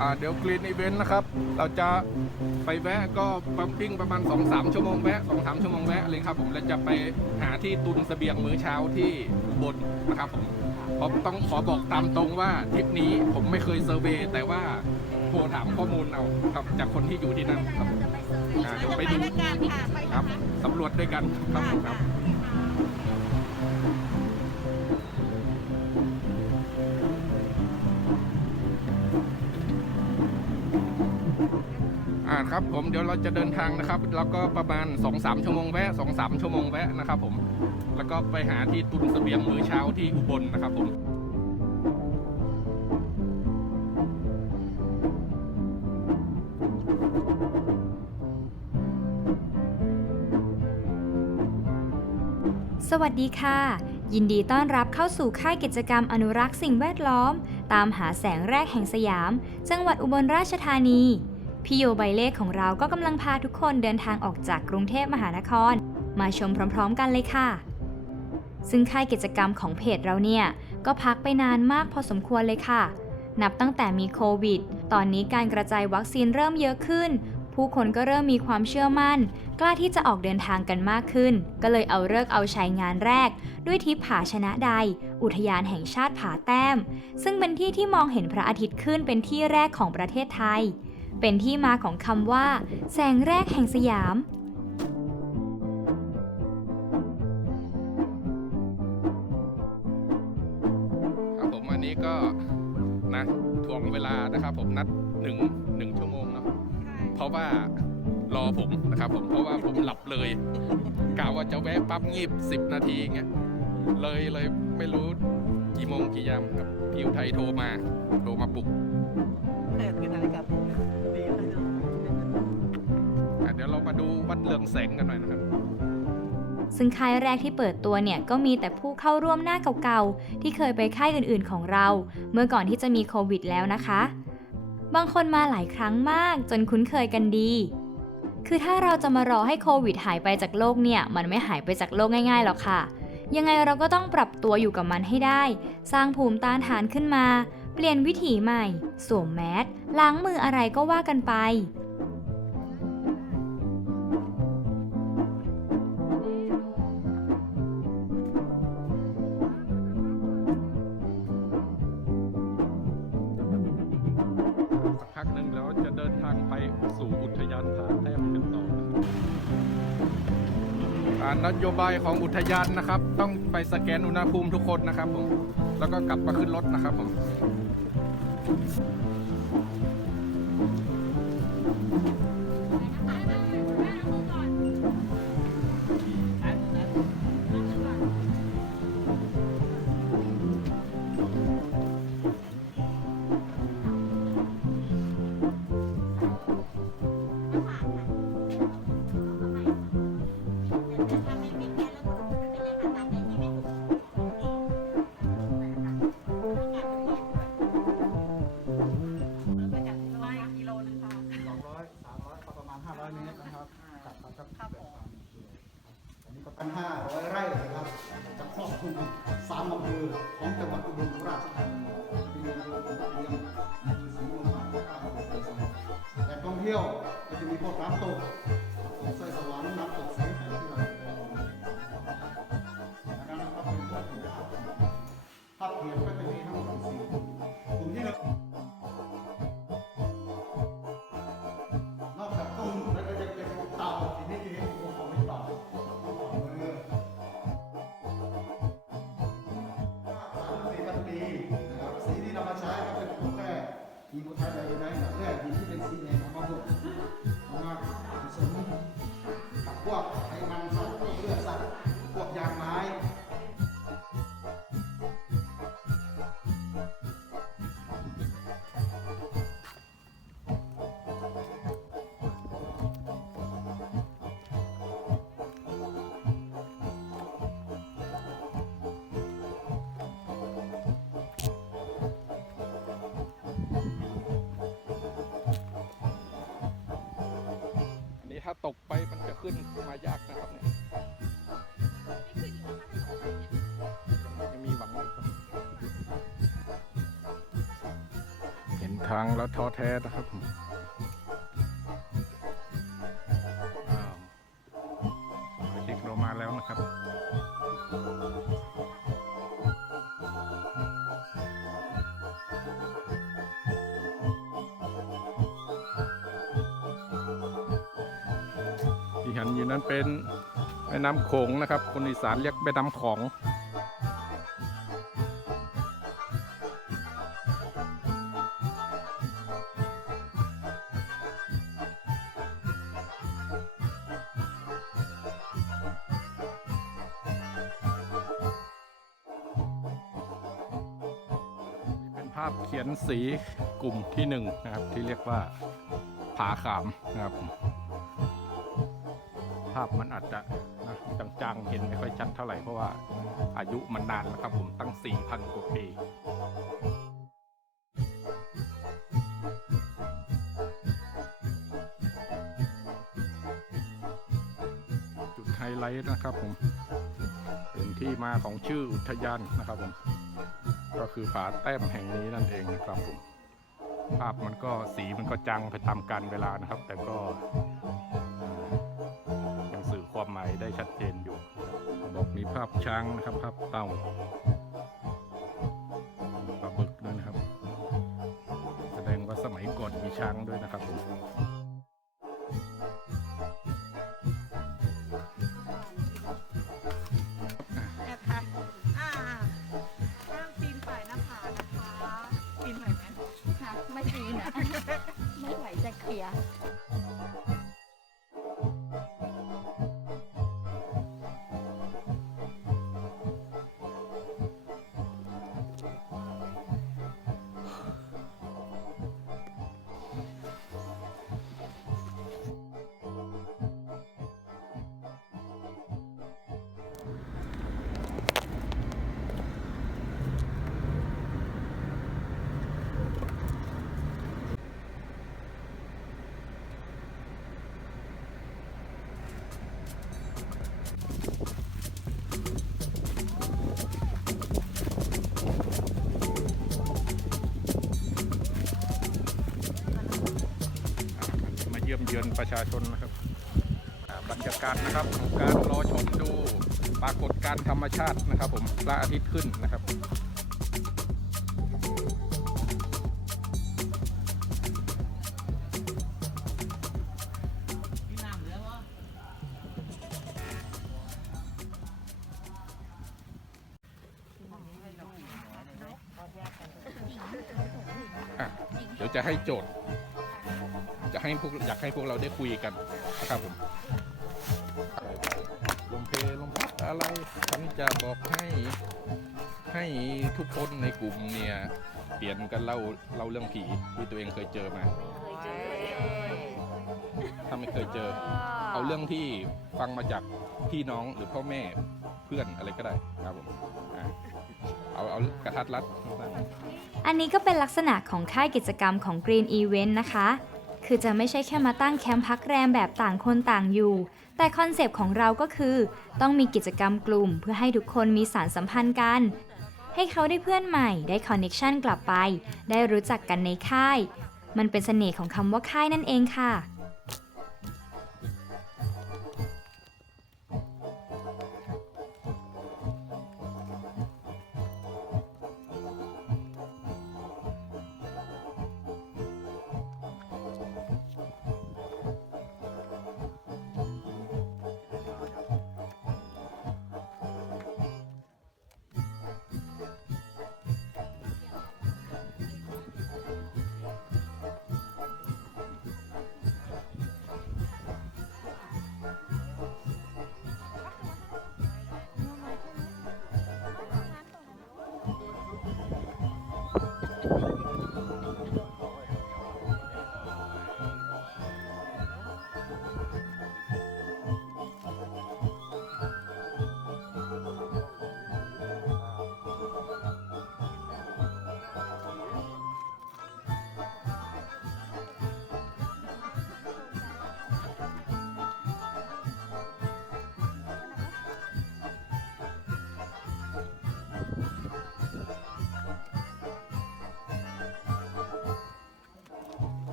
อ่าเดี๋ยวกรีนอีเวนต์นะครับ เราจะไปแวะก็ปั๊มปิ้งประมาณ 2-3 ชั่วโมงแวะ2-3 ชั่วโมงแวะเลยครับผมแล้วจะไปหาที่ตุนเสบียงมื้อเช้าที่อุบลนะครับผมเพราะต้องขอบอกตามตรงว่าทริปนี้ผมไม่เคยเซอร์เวย์แต่ว่าโทรถามข้อมูลเอาครับจากคนที่อยู่ที่นั่นครับ อ่าเดี๋ยวไปดู ด้วยกันค่ะไปครับสำรวจด้วยกันครับผมครับ อ่าครับผมเดี๋ยวเราจะเดินทางนะครับ แล้วก็ประมาณ2-3ชั่วโมงแวะ2-3ชั่วโมงแวะนะครับผมแล้วก็ไปหาที่ตุนเสบียงมื้อเช้าที่อุบลนะครับผมสวัสดีค่ะ ยินดีต้อนรับเข้าสู่ค่ายกิจกรรมอนุรักษ์สิ่งแวดล้อม ตามหาแสงแรกแห่งสยาม จังหวัดอุบลราชธานี พี่โยใบเลขของเราก็กำลังพาทุกคนเดินทางออกจากกรุงเทพมหานคร มาชมพร้อมๆกันเลยค่ะ ซึ่งค่ายกิจกรรมของเพจเราเนี่ย ก็พักไปนานมากพอสมควรเลยค่ะ นับตั้งแต่มีโควิด ตอนนี้การกระจายวัคซีนเริ่มเยอะขึ้น ผู้คนก็เริ่มมีความเชื่อมั่น กล้าที่จะออกเดินทางกันมากขึ้น ก็เลยเอาเลิกเอาใชัยงานแรก ด้วยทริปผาชนะใด อุทยานแห่งชาติผาแต้ม ซึ่งเป็นที่ที่มองเห็นพระอาทิตย์ขึ้นเป็นที่แรกของประเทศไทย เป็นที่มาของคำว่า แสงแรกแห่งสยาม ครับผมอันนี้ก็นะทวงเวลานะครับ ผมนัดหนึ่งหนึ่งชั่วโมงเนาะเพราะว่ารอผมนะครับผมเพราะว่าผมหลับเลยกะว่าจะแวะปั๊บงีบสิบนาทีอย่างเงี้ยเลยเลยไม่รู้กี่โมงกี่ยามครับพี่อุทัยโทรมาโทรมาปลุกแปดเป็นนาฬิกาปลุก เรามาดูวัดเรืองแสงกันหน่อยนะครับ ซึ่งค่ายแรกที่เปิดตัวเนี่ยก็มีแต่ผู้เข้าร่วมหน้าเก่าๆ ที่เคยไปค่ายอื่นๆของเรา เมื่อก่อนที่จะมีโควิดแล้วนะคะ บางคนมาหลายครั้งมากจนคุ้นเคยกันดี คือถ้าเราจะมารอให้โควิดหายไปจากโลกเนี่ย มันไม่หายไปจากโลกง่ายๆหรอกค่ะ ยังไงเราก็ต้องปรับตัวอยู่กับมันให้ได้ สร้างภูมิต้านทานขึ้นมา เปลี่ยนวิถีใหม่ สวมแมสล้างมืออะไรก็ว่ากันไป นโยบายของอุทยานนะครับ ต้องไปสแกนอุณหภูมิทุกคนนะครับผมแล้วก็กลับมาขึ้นรถนะครับผมไม่ ไปมันขึ้นมายากนะครับเนี่ยยังมีหวังครับเห็นทางแล้วท้อแท้นะครับ ห็นอยู่นั้นเป็นแม่น้ำโขงนะครับ คนอีสานเรียกแม่น้ำของนี่เป็นภาพเขียนสีกลุ่มที่หนึ่งนะครับที่เรียกว่าผาขามนะครับ พมันอาจจะนะจางๆเห็นไม่ค่อยชัดเท่าไหร่เพราะว่าอายุมันนานแล้วครับผมตั้ง 4,000 กว่าปีจุดไฮไลท์นะครับผมเป็นที่มาของชื่ออุทยานนะครับผมก็คือผาแต้มแห่งนี้นั่นเองนะครับผมภาพมันก็สีมันก็จางไปตามกาลเวลานะครับ แต่ก็ มหมายได้ชัดเจนอยู่ บอกมีภาพช้างนะครับภาพเต่าปลาบึกด้วยนะครับ แสดงว่าสมัยก่อนมีช้างด้วยนะครับผมแอบค่ะอ่าห้ามปีนป่ายหน้าผานะคะปีนไหวไหมคะไม่ปีนอะไม่ไหวจะเคลียร์ เยี่ยมเยือนประชาชนนะครับบรรยากาศนะครับของการรอชมดูปรากฏการธรรมชาตินะครับ ผมพระอาทิตย์ขึ้นนะครับ จะให้พวกอยากให้พวกเราได้คุยกันนะครับผมลมเพลลมพัดอะไรฉันจะบอกให้ให้ทุกคนในกลุ่มเนี่ยเปลี่ยนกันเล่าเล่าเรื่องผีที่ตัวเองเคยเจอมา ถ้าไม่เคยเจอ เอาเรื่องที่ฟังมาจากพี่น้องหรือพ่อแม่เพื่อนอะไรก็ได้ครับผมอะเอาเอากระทัดรัดสั้นๆ อันนี้ก็เป็นลักษณะของค่ายกิจกรรมของ Green Event นะคะ คือจะไม่ใช่แค่มาตั้งแคมป์พักแรมแบบต่างคนต่างอยู่ แต่คอนเซปต์ของเราก็คือ ต้องมีกิจกรรมกลุ่ม เพื่อให้ทุกคนมีสารสัมพันธ์กัน ให้เขาได้เพื่อนใหม่ ได้คอนเน็ชันกลับไป ได้รู้จักกันในค่าย มันเป็นเสน่ห์ของคำว่าค่ายนั่นเองค่ะ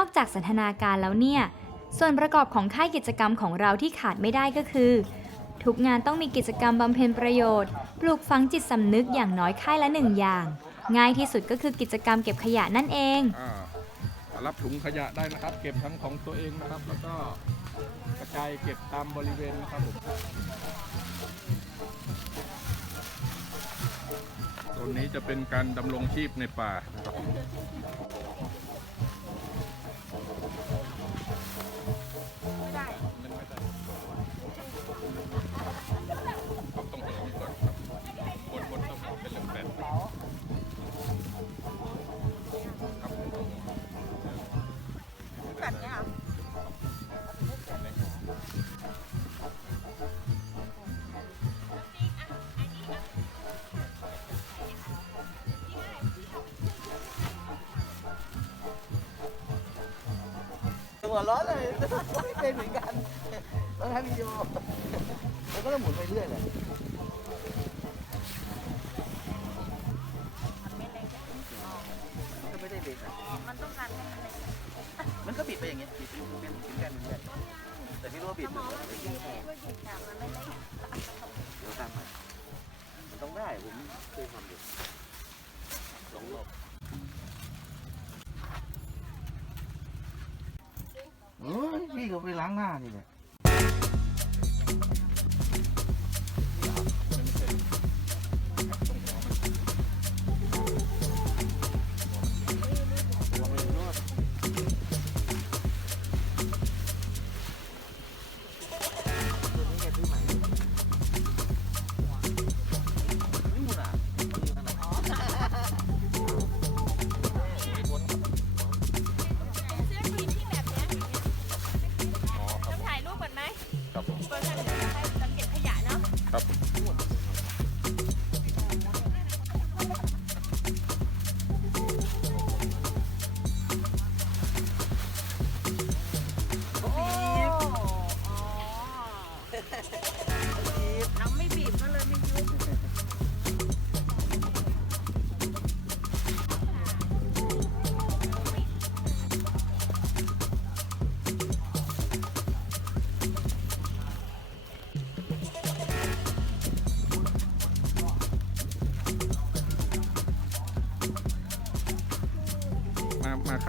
อกจากสันทนาการแล้วเนี่ย ส่วนประกอบของค่ายกิจกรรมของเราที่ขาดไม่ได้ก็คือ ทุกงานต้องมีกิจกรรมบำเพ็ญประโยชน์ ปลูกฝังจิตสำนึกอย่างน้อยค่ายละหนึ่งอย่าง ง่ายที่สุดก็คือกิจกรรมเก็บขยะนั่นเอง อ่ารับถุงขยะได้นะครับ เก็บทั้งของตัวเองนะครับ แล้วก็กระจายเก็บตามบริเวณนะครับผมโซนนี้จะเป็นการดำรงชีพในป่านะครับ เป็นเหมือนกันต้องทำวิดีโอแล้วก็ต้องหมุนไปเรื่อยเลย ไปล้างหน้านี่แหละ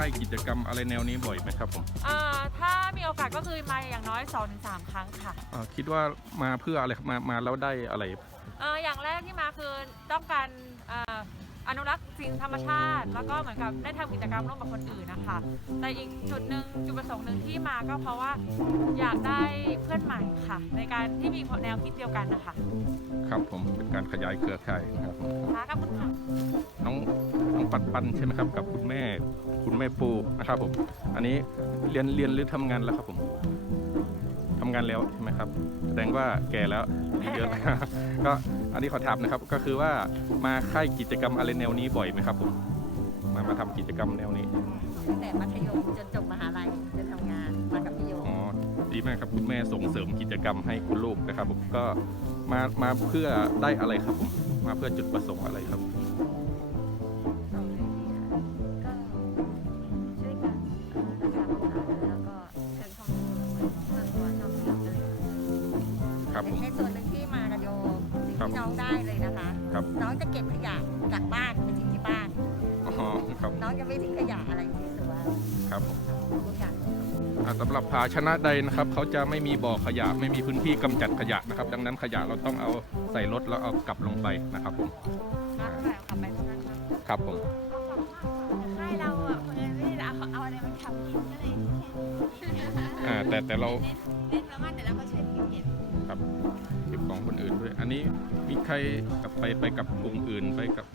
ค่ายกิจกรรมอะไรแนวนี้บ่อยไหมครับผมอ่าถ้ามีโอกาสก็คือมาอย่างน้อย2-3ครั้งค่ะอ่าคิดว่ามาเพื่ออะไรครับมามาแล้วได้อะไร เอ่ออย่างแรกที่มาคือต้องการเอ่ออนุรักษ์สิ่งธรรมชาติ แล้วก็เหมือนกับได้ทำกิจกรรมร่วมกับคนอื่นนะคะ แต่อีกจุดหนึ่งจุดประสงค์หนึ่งที่มาก็เพราะว่าอยากได้เพื่อนใหม่ค่ะ ในการที่มีแนวคิดเดียวกันนะคะครับผมเป็นการขยายเครือข่ายนะครับผมค่ะขอบคุณค่ะ น้อง น้องปันปันใช่ไหมครับ กับคุณแม่คุณแม่ปูนะครับผม อันนี้เรียนเรียนหรือทำงานแล้วครับผมทำงานแล้วใช่ไหมครับ แสดงว่าแก่แล้วอายุเยอะแล้วก็อันนี้ขอถามนะครับ ก็คือว่ามาค่ายกิจกรรมอะไรแนวนี้บ่อยไหมครับผม มามาทำกิจกรรมแนวนี้ตั้งแต่มัธยมจนจบมหาลัยจะทำงานมากับพี่โยอ๋อดีมากครับคุณแม่ส่งเสริมกิจกรรมให้คุณลูกนะครับผมก็มามาเพื่อได้อะไรครับผมมาเพื่อจุดประสงค์อะไรครับ ในส่วนหนึ่งที่มากับโยสิ่งครับ ที่น้องได้เลยนะคะ ครับน้องจะเก็บขยะกลับบ้านไปทิ้งที่บ้าน อ๋อครับน้องจะไม่ทิ้งขยะอะไรที่สวนครับผมทุกอย่างอ่าสำหรับภาชนะใดนะครับเขาจะไม่มีบ่อขยะไม่มีพื้นที่กำจัดขยะนะครับ ดังนั้นขยะเราต้องเอาใส่รถแล้วเอากลับลงไปนะครับผมมาเท่าไหร่เอากลับไปเท่านั้นค่ะครับผมให้เราอะเพื่อนไม่ได้เอาเอาอะไรมาทำกินก็เลยอ่าแต่แต่เราเน้นมาแต่เราก็ช่วยเก็บครับ เก็บของคนอื่นด้วย อันนี้มีใครกับไปไปกับกลุ่มอื่นไปกับ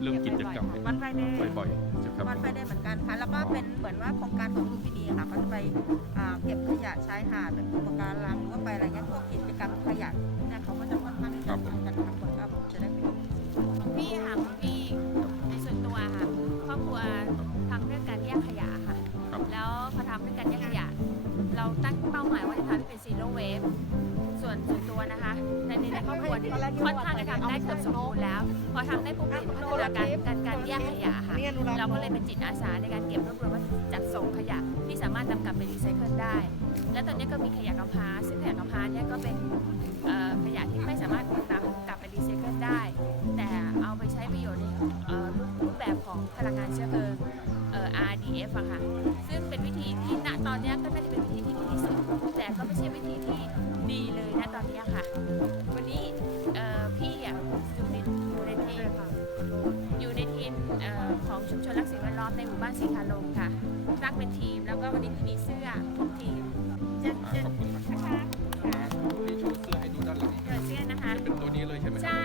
เรื่องกิจกรรมวันไฟเดย์บ่อยๆใช่ครับวันไปได้เหมือนกันค่ะแล้วก็เป็นเหมือนว่าโครงการของลุงพินีค่ะเขาจะไปอ่าเก็บขยะชายหาดเป็นอุปการลังหรือว่าไปอะไรเงี้ยพวกกิจกรรมขยะเนี่ยเขาก็จะค่อนข้างที่จะทำกันทั้งหมดก็จะได้ประโยชน์ของพี่ค่ะของพี่ในส่วนตัวค่ะครอบครัวทำเรื่องการแยกขยะค่ะครับแล้วพอทำเรื่องการแยกขยะ เราตั้งเป้าหมายว่าจะทำให้เป็นซีโร่เวฟส่ วนส่วนตัวนะคะ ในในครอบครัวเนี่ค่อนข้างจะทำได้เกือบสมบูรณ์แล้ว พอทำได้ปุ๊บเนี่ยพัฒนาการการการแยกขยะค่ะ เราก็เลยเป็นจิตอาสาในการเก็บรวบรวมและจัดส่งขยะที่สามารถนำกลับไปรีไซเคิลได้ และตอนนี้ก็มีขยะกำพร้าซึ่งขยะกำพร้าเนี่ยก็เป็นเอ่อขยะที่ไม่สามารถนำกลับไปรีไซเคิลได้ แต่เอาไปใช้ประโยชน์ในเอ่อรูปแบบของพลังงานเชื้อเพลิงเอ่อ RDF อะค่ะ ซึ่งเป็นวิธีที่ณตอนเนี้ยก็น่าจะเป็นวิธีที่ดีที่สุด แต่ก็ไม่ใช่วิธีที่ ดีเลยณตอนเนี้ยค่ะ วันนี้เอ่อพี่อะอยู่ในอยู่ในทีมอยู่ในทีมเอ่อของชุมชนรักสิ่งแวดล้อมในหมู่บ้านสีคาลงค่ะรักเป็นทีมแล้วก็วันนี้มีเสื้อของทีมจะจะขอบคุณมากนะคะที่โชว์เสื้อให้ดูด้านหลังเสื้อเสื้อนะคะ เป็นตัวนี้เลยใช่ไหมครับ ใช่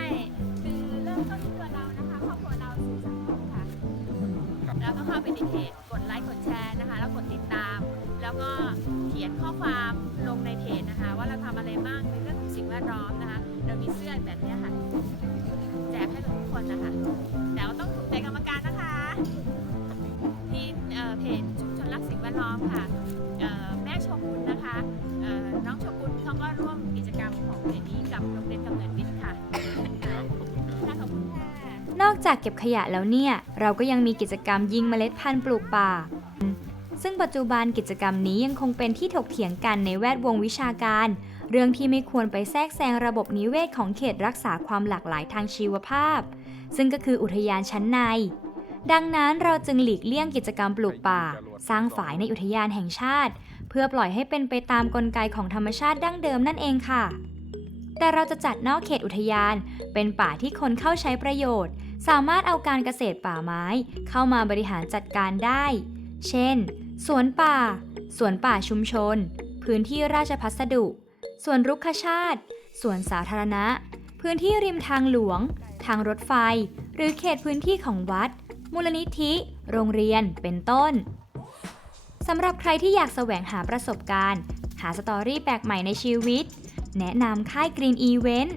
คือเริ่มต้นที่ตัวเรานะคะ ครอบครัวเราสื่อสังคมค่ะ ครับ แล้วก็เข้าไปในเพจกดไลค์ กดแชร์นะคะ แล้วกดติดตาม แล้วก็เขียนข้อความลงในเพจนะคะ ว่าเราทำอะไรบ้างในเรื่องของสิ่งแวดล้อมนะคะเรามีเสื้อแบบเนี้ยค่ะ แจกให้ทุกคนนะคะแต่ว่าต้องถูกใจกรรมการนะคะ ที่เอ่อเพจชุมชนรักสิ่งแวดล้อมค่ะเอ่อแม่โชกุนนะคะเอ่อน้องโชกุนเขาก็ร่วมกิจกรรมของเพจนี้กับโรงเรียนกำเนิดวิทย์ค่ะครับขอบคุณครับค่ะขอบคุณค่ะนอกจากเก็บขยะแล้วเนี่ย เราก็ยังมีกิจกรรมยิงเมล็ดพันธุ์ปลูกป่า ซึ่งปัจจุบันกิจกรรมนี้ยังคงเป็นที่ถกเถียงกันในแวดวงวิชาการ เรื่องที่ไม่ควรไปแทรกแซงระบบนิเวศของเขตรักษาความหลากหลายทางชีวภาพ ซึ่งก็คืออุทยานชั้นใน ดังนั้นเราจึงหลีกเลี่ยงกิจกรรมปลูกป่า สร้างฝายในอุทยานแห่งชาติ เพื่อปล่อยให้เป็นไปตามกลไกของธรรมชาติดั้งเดิมนั่นเองค่ะ แต่เราจะจัดนอกเขตอุทยาน เป็นป่าที่คนเข้าใช้ประโยชน์ สามารถเอาการเกษตรป่าไม้ เข้ามาบริหารจัดการได้ เช่น สวนป่า สวนป่าชุมชน พื้นที่ราชพัสดุ สวนรุกขชาติ สวนสาธารณะ พื้นที่ริมทางหลวง ทางรถไฟ หรือเขตพื้นที่ของวัด มูลนิธิ โรงเรียน เป็นต้น สำหรับใครที่อยากแสวงหาประสบการณ์ หาสตอรี่แปลกใหม่ในชีวิต แนะนำค่าย Green Event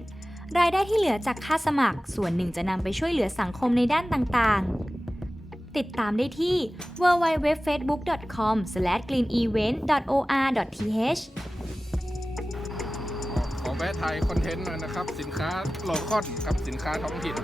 รายได้ที่เหลือจากค่าสมัคร ส่วนหนึ่งจะนำไปช่วยเหลือสังคมในด้านต่างๆ ติดตามได้ที่ www.facebook.com/greenevent.or.th ขอแวะถ่ายคอนเทนต์หน่อยนะครับ สินค้าโลคอนครับสินค้าท้องถิ่น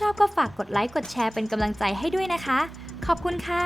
ชอบก็ฝากกดไลค์กดแชร์เป็นกำลังใจให้ด้วยนะคะ ขอบคุณค่ะ